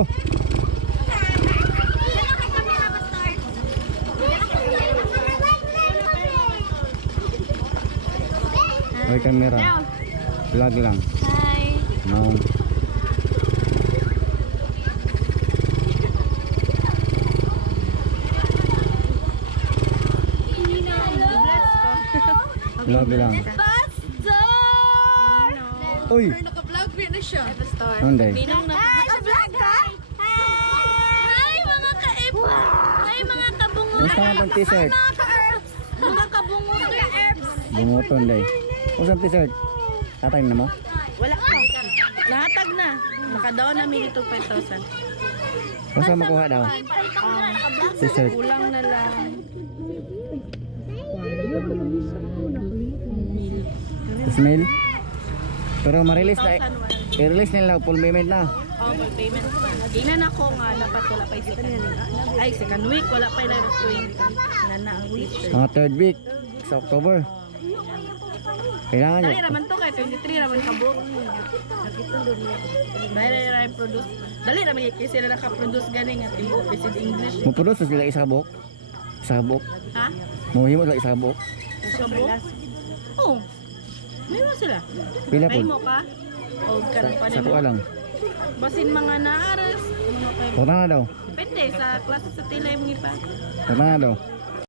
Go. Hoy camera. Vlog lang. Hi. No. Vlog lang. Basta! Uy. Naka-vlog na siya. Hindi. Ninong na. Naka-vlog ka? Hi mga ka-ep. Hi mga kabungo. Basta nga pang t-shirt. Mga ka-herbs. Mga kabungo mga herbs. Bumuton day. Usang t-shirt. Tatay na mo? Wala pa. Nahatag na. Nakadaon na minito 5,000. Basta makuha daw. T-shirt. Kulang na lang. Smell. Pero ma-release na. 1,001. I-release nila full payment na. Oh, full payment. Tingnan ako nga, dapat wala pa yung second week. Ay, second week, wala pa yung live stream. Na ang week. Mga third week sa October. Kailangan nyo. Dali raman to kay 23 raman ka buok. Dali raman produce. Dali raman kasi sila naka-produce gani nga tigo kasi English. Mo produce sila isa kabuk. Isa kabuk. Ha? Mo himo sila isa kabuk. Sa buok? Oh. Meron sila. Pila May po? mo ka? O karon pa Sa kuha lang. Basin mga naaras, mga Punta na daw. Depende sa klase sa tilay mo ipa. Punta na daw.